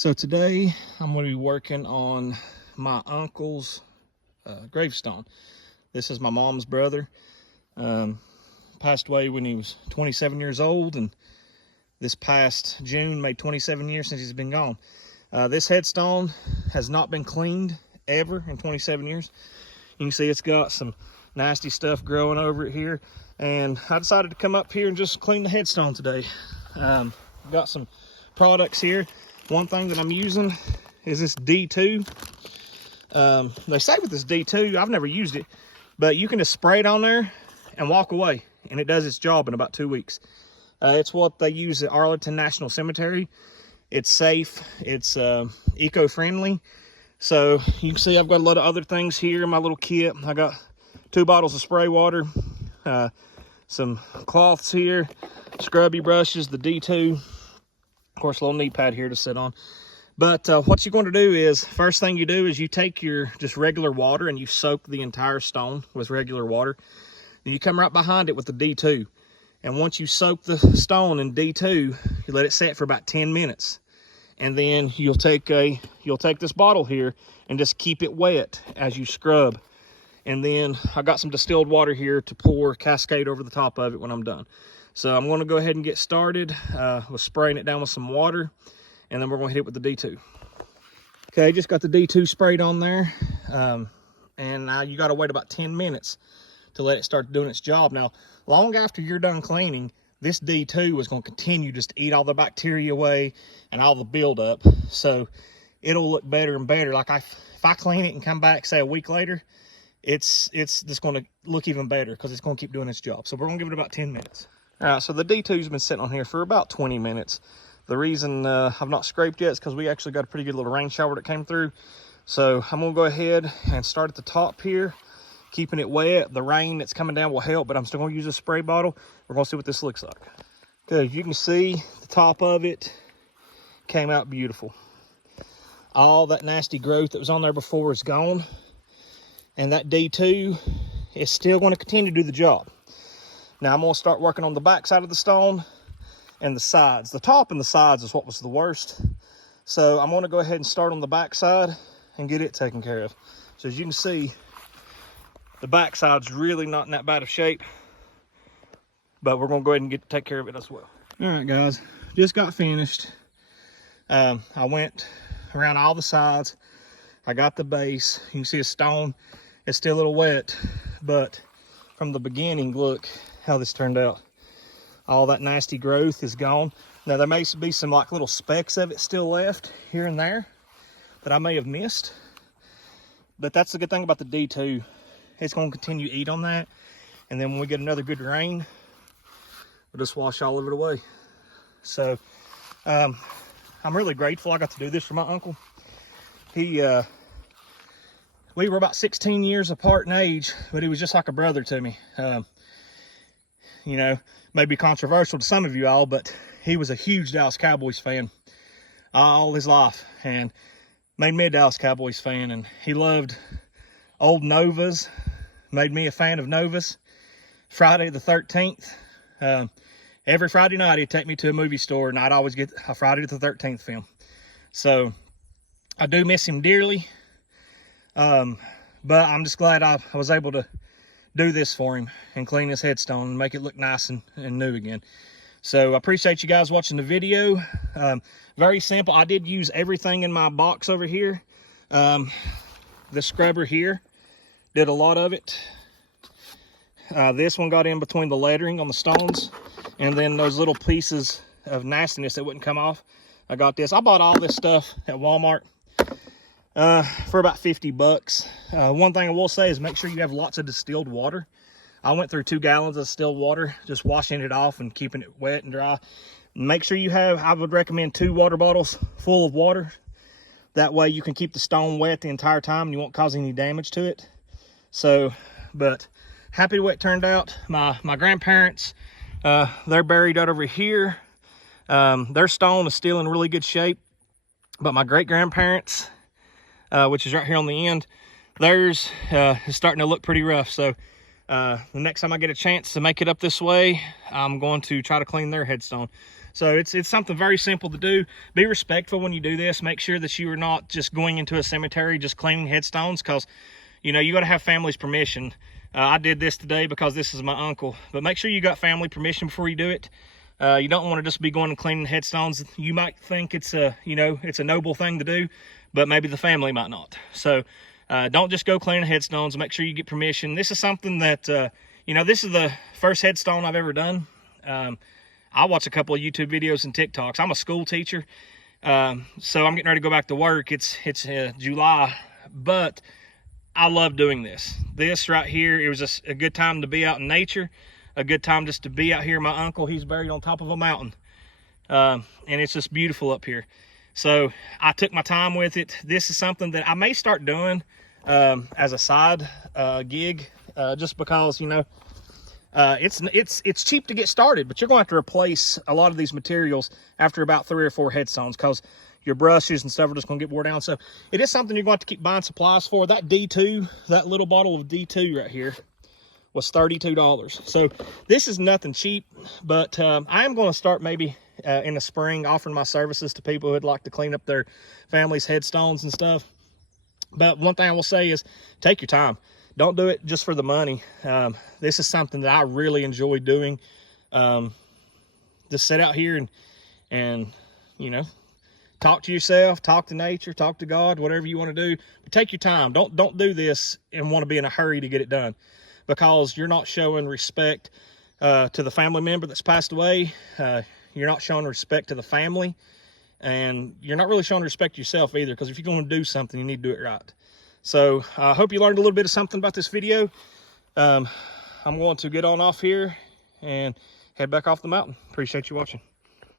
So today I'm going to be working on my uncle's gravestone. This is my mom's brother. Passed away when he was 27 years old, and this past June made 27 years since he's been gone. This headstone has not been cleaned ever in 27 years. You can see it's got some nasty stuff growing over it here, and I decided to come up here and just clean the headstone today. I've got some products here. One thing that I'm using is this D2. They say with this D2, I've never used it, but you can just spray it on there and walk away, and it does its job in about 2 weeks. It's what they use at Arlington National Cemetery. It's safe, it's eco-friendly. So you can see I've got a lot of other things here in my little kit. I got 2 bottles of spray water, some cloths here, scrubby brushes, the D2. Of course, a little knee pad here to sit on. But what you're going to do is, first thing you do is you take your just regular water and you soak the entire stone with regular water. And you come right behind it with the D2. And once you soak the stone in D2, you let it set for about 10 minutes. And then you'll take this bottle here and just keep it wet as you scrub. And then I got some distilled water here to pour, cascade over the top of it when I'm done. So I'm going to go ahead and get started with spraying it down with some water, and then we're going to hit it with the D2. Okay, just got the D2 sprayed on there, and now you got to wait about 10 minutes to let it start doing its job. Now, long after you're done cleaning, this D2 is going to continue just to eat all the bacteria away and all the buildup, so it'll look better and better. Like if I clean it and come back, say a week later, it's just going to look even better because it's going to keep doing its job. So we're going to give it about 10 minutes. All right, so the D2's been sitting on here for about 20 minutes. The reason I've not scraped yet is because we actually got a pretty good little rain shower that came through. So I'm gonna go ahead and start at the top here, keeping it wet. The rain that's coming down will help, but I'm still gonna use a spray bottle. We're gonna see what this looks like. Okay, as you can see, the top of it came out beautiful. All that nasty growth that was on there before is gone. And that D2 is still gonna continue to do the job. Now I'm going to start working on the back side of the stone and the sides. The top and the sides is what was the worst. So I'm going to go ahead and start on the back side and get it taken care of. So as you can see, the back side's really not in that bad of shape, but we're going to go ahead and take care of it as well. All right, guys, just got finished. I went around all the sides. I got the base. You can see a stone. It's still a little wet, but from the beginning, look how this turned out. All that nasty growth is gone. Now there may be some like little specks of it still left here and there that I may have missed, but that's the good thing about the D2. It's going to continue to eat on that, and then when we get another good rain, we'll just wash all of it away. So I'm really grateful I got to do this for my uncle. We were about 16 years apart in age, but he was just like a brother to me. You know, maybe controversial to some of you all, but he was a huge Dallas Cowboys fan all his life, and made me a Dallas Cowboys fan. And he loved old Novas, made me a fan of Novas. Friday the 13th, every Friday night he'd take me to a movie store, and I'd always get a Friday the 13th film. So I do miss him dearly. But I'm just glad I was able to do this for him and clean his headstone and make it look nice and new again. So I appreciate you guys watching the video. Very simple. I did use everything in my box over here. The scrubber here did a lot of it. This one got in between the lettering on the stones, and then those little pieces of nastiness that wouldn't come off. I got this. I bought all this stuff at Walmart for about 50 bucks. One thing I will say is make sure you have lots of distilled water. I went through 2 gallons of distilled water, just washing it off and keeping it wet and dry. Make sure you have, I would recommend 2 water bottles full of water. That way you can keep the stone wet the entire time and you won't cause any damage to it. So, but happy the way it turned out. My grandparents, they're buried out over here. Their stone is still in really good shape, but my great-grandparents, which is right here on the end, theirs is starting to look pretty rough. So the next time I get a chance to make it up this way, I'm going to try to clean their headstone. So it's something very simple to do. Be respectful when you do this. Make sure that you are not just going into a cemetery just cleaning headstones, because you know you got to have family's permission. I did this today because this is my uncle, but make sure you got family permission before you do it. You don't want to just be going and cleaning headstones. You might think it's a, you know, it's a noble thing to do, but maybe the family might not. So don't just go cleaning headstones. Make sure you get permission. This is something that, you know, this is the first headstone I've ever done. I watch a couple of YouTube videos and TikToks. I'm a school teacher, so I'm getting ready to go back to work. It's July, but I love doing this. This right here, it was just a good time to be out in nature, a good time just to be out here. My uncle, he's buried on top of a mountain, and it's just beautiful up here. So I took my time with it. This is something that I may start doing as a side gig, just because, you know, it's cheap to get started, but you're going to have to replace a lot of these materials after about 3 or 4 headstones, because your brushes and stuff are just going to get wore down. So it is something you're going to have to keep buying supplies for. That D2, that little bottle of D2 right here, was $32. So this is nothing cheap, but I am going to start maybe in the spring offering my services to people who'd like to clean up their family's headstones and stuff. But one thing I will say is take your time. Don't do it just for the money. This is something that I really enjoy doing. Just sit out here and you know, talk to yourself, talk to nature, talk to God, whatever you want to do. But take your time. Don't do this and want to be in a hurry to get it done, because you're not showing respect to the family member that's passed away. You're not showing respect to the family, and you're not really showing respect to yourself either, because if you're going to do something, you need to do it right. So I hope you learned a little bit of something about this video. I'm going to get on off here and head back off the mountain. Appreciate you watching.